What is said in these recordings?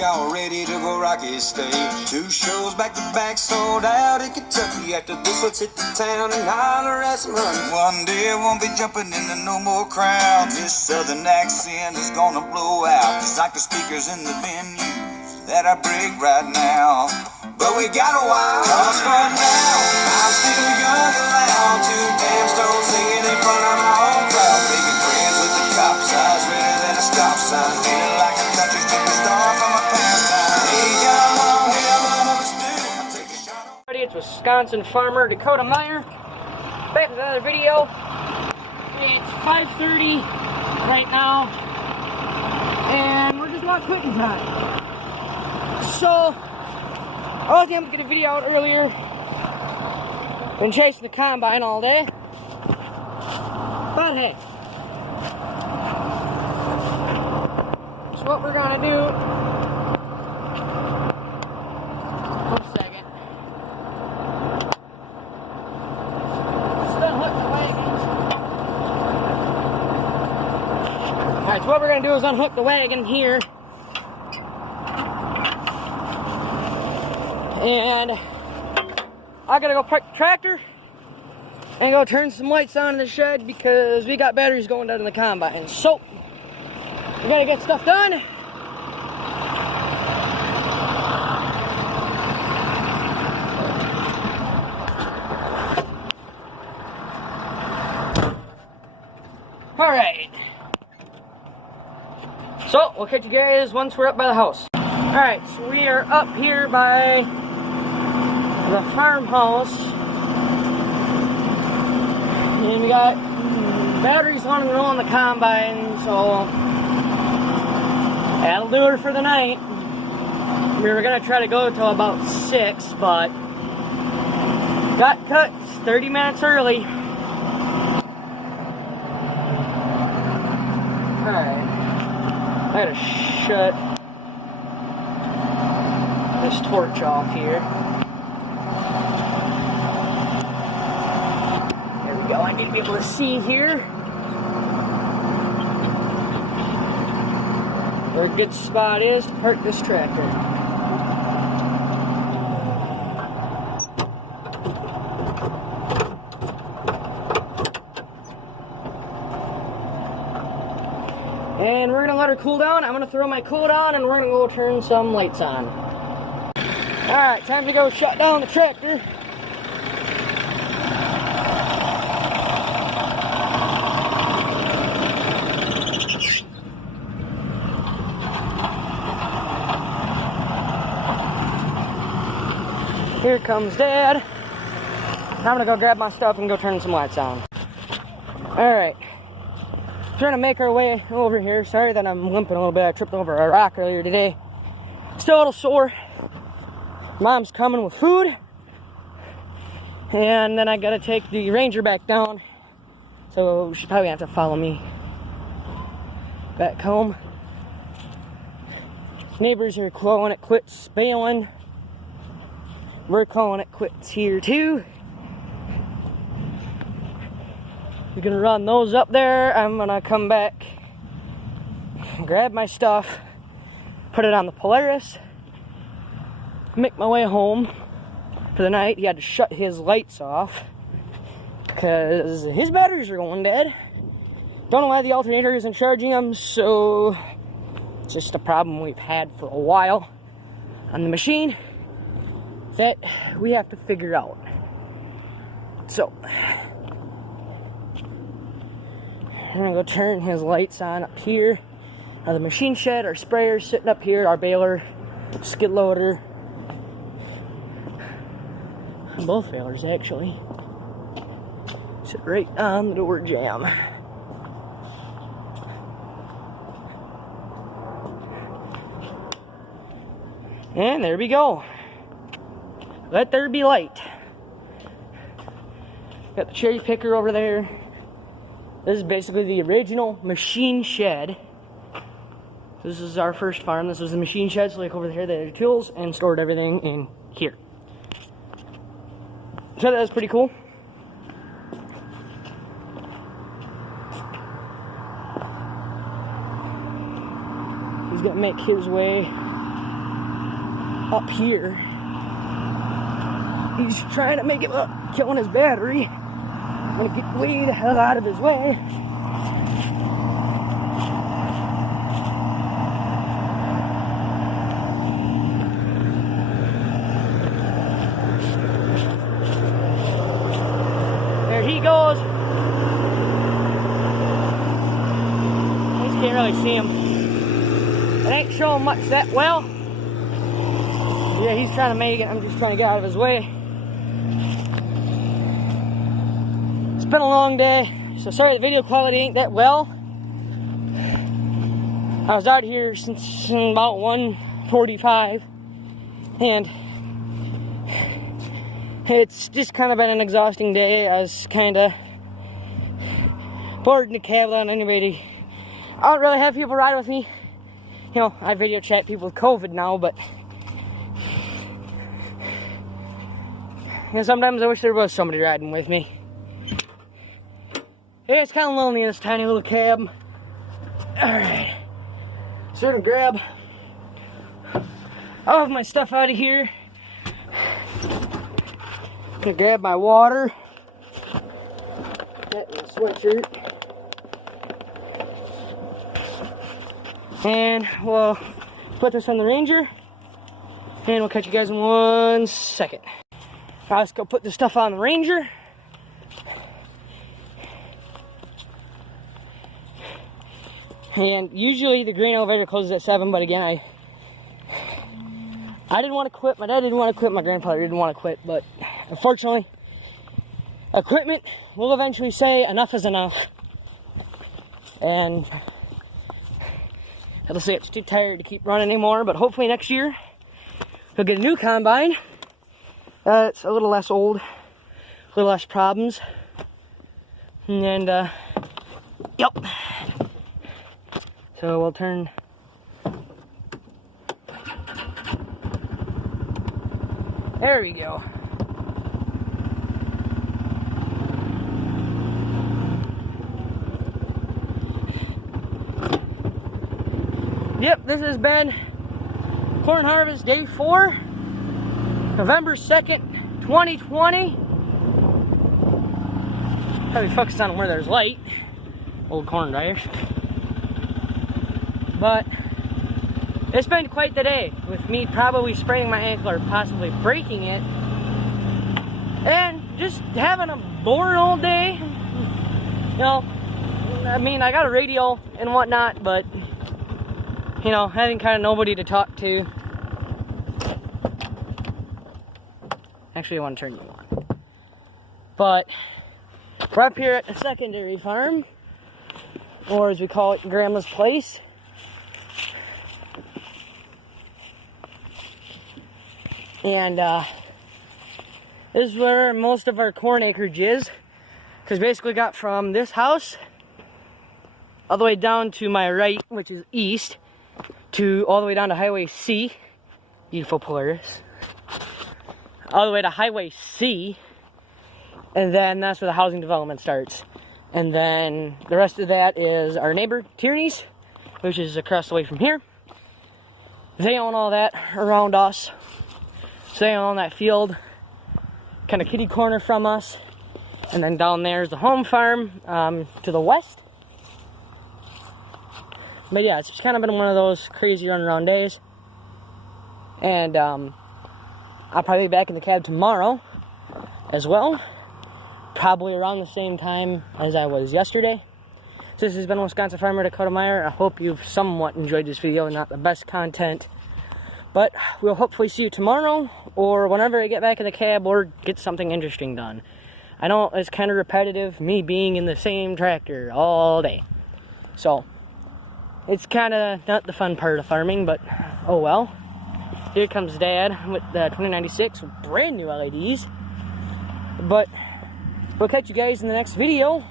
y'all ready to go Rocky State. 2 shows back to back, sold out in Kentucky. After this, let's hit the town and holler at some honey. One day I won't be jumping into no more crowds. This southern accent is gonna blow out, just like the speakers in the venues that I break right now. But we got a while, cause for now I'm still young and loud. 2 damn stones singing in front of my own crowd. Making friends with the cop signs, redder than a stop sign. Feeling like a country superstar from a pastime. Ain't got a long hell of us do. I'll take a shot. It's Wisconsin farmer Dakota Meyer, back with another video. It's 5:30 right now, and we're just about quitting time. So I was able to get a video out earlier. Been chasing the combine all day, but hey, that's what we're gonna do. One second. Just unhook the wagons. Alright, so what we're gonna do is unhook the wagon here. And I gotta go park the tractor and go turn some lights on in the shed because we got batteries going down in the combine. So we gotta get stuff done. Alright. So we'll catch you guys once we're up by the house. Alright, so we are up here by the farmhouse, and we got batteries wanting to go on the combine, so that'll do it for the night. We were gonna try to go till about 6, but got cut 30 minutes early. Alright, I gotta shut this torch off here. I need to be able to see here. Where a good spot is to park this tractor. And we're gonna let her cool down. I'm gonna throw my coat on and we're gonna go turn some lights on. Alright, time to go shut down the tractor. Here comes Dad. I'm gonna go grab my stuff and go turn some lights on. Alright. Trying to make our way over here. Sorry that I'm limping a little bit. I tripped over a rock earlier today. Still a little sore. Mom's coming with food. And then I gotta take the Ranger back down. So she'll probably have to follow me back home. Neighbors are calling it quits bailing. We're calling it quits here too. We're gonna run those up there. I'm gonna come back, grab my stuff, put it on the Polaris, make my way home for the night. He had to shut his lights off because his batteries are going dead. Don't know why the alternator isn't charging them, so it's just a problem we've had for a while on the machine that we have to figure out. So I'm gonna go turn his lights on up here. The machine shed, our sprayer's sitting up here, our baler, skid loader, both balers actually sit right on the door jamb. And there we go. Let there be light. Got the cherry picker over there. This is basically the original machine shed. This is our first farm. This was the machine shed, so like over here they had tools and stored everything in here. So that was pretty cool. He's gonna make his way up here. He's trying to make it up, killing his battery. I'm gonna get way the hell out of his way. There he goes. You can't really see him. It ain't showing much that well. Yeah, he's trying to make it. I'm just trying to get out of his way. It's been a long day, so sorry the video quality ain't that well. I was out here since about 1:45, and it's just kind of been an exhausting day. I was kind of bored in the cab without anybody. I don't really have people ride with me. You know, I video chat people with COVID now, but you know, sometimes I wish there was somebody riding with me. Yeah, it's kind of lonely in this tiny little cab. Alright. So I'm gonna grab all of my stuff out of here. I'm gonna grab my water. Get my sweatshirt. And we'll put this on the Ranger. And we'll catch you guys in 1 second. Alright, let's go put the stuff on the Ranger. And usually the grain elevator closes at 7, but again, I didn't want to quit. My dad didn't want to quit. My grandfather didn't want to quit. But unfortunately, equipment will eventually say enough is enough. And it'll say it's too tired to keep running anymore. But hopefully next year, we'll get a new combine. It's a little less old, a little less problems. And, yep. So we'll turn. There we go. Yep, this has been Corn Harvest Day 4, November 2nd, 2020. Probably focused on where there's light. Old corn dryers. But it's been quite the day, with me probably spraining my ankle or possibly breaking it, and just having a boring old day. You know, I mean, I got a radio and whatnot, but you know, having kind of nobody to talk to. Actually, I want to turn you on. But we're up here at the secondary farm, or as we call it, Grandma's place. And this is where most of our corn acreage is, because basically got from this house all the way down to my right, which is east, to all the way down to Highway C, beautiful Polaris, all the way to Highway C, and then that's where the housing development starts. And then the rest of that is our neighbor, Tierney's, which is across the way from here. They own all that around us. So they own that field, kind of kitty corner from us. And then down there is the home farm to the west. But yeah, it's just kind of been one of those crazy run around days. And I'll probably be back in the cab tomorrow as well. Probably around the same time as I was yesterday. So this has been Wisconsin Farmer Dakota Meyer. I hope you've somewhat enjoyed this video. Not the best content, but we'll hopefully see you tomorrow or whenever I get back in the cab or get something interesting done. I know it's kind of repetitive, me being in the same tractor all day. So it's kind of not the fun part of farming, but oh well. Here comes Dad with the 2096 with brand new LEDs. But we'll catch you guys in the next video.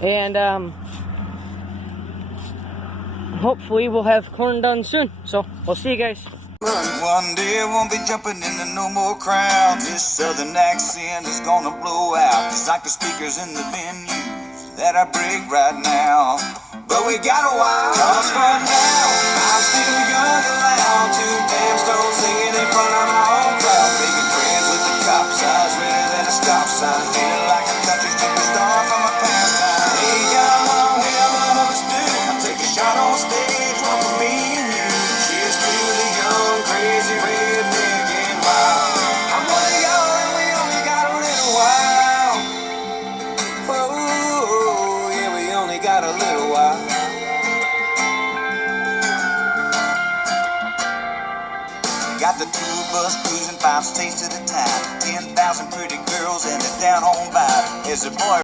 And hopefully we'll have corn done soon. So we'll see you guys. One day I won't be jumping into no more crowds. This southern accent is gonna blow out, just like the speakers in the venues that I break right now. But we got a while, 'cause for now I'm still young and loud, too damn in front of my own crowd, making friends with the cops. Eyes redder than a stop sign, feeling like a country superstar from a pastime. Hey, got a long hair, none of us do. I'll take a shot on stage, one for me and you. Cheers to the young, crazy redneck and wild. I'm one of y'all and we only got a little while. Oh, yeah, we only got a little while. Got the tour bus cruising 5 states at a time, 10,000 pretty girls and a down-home vibe. As a boy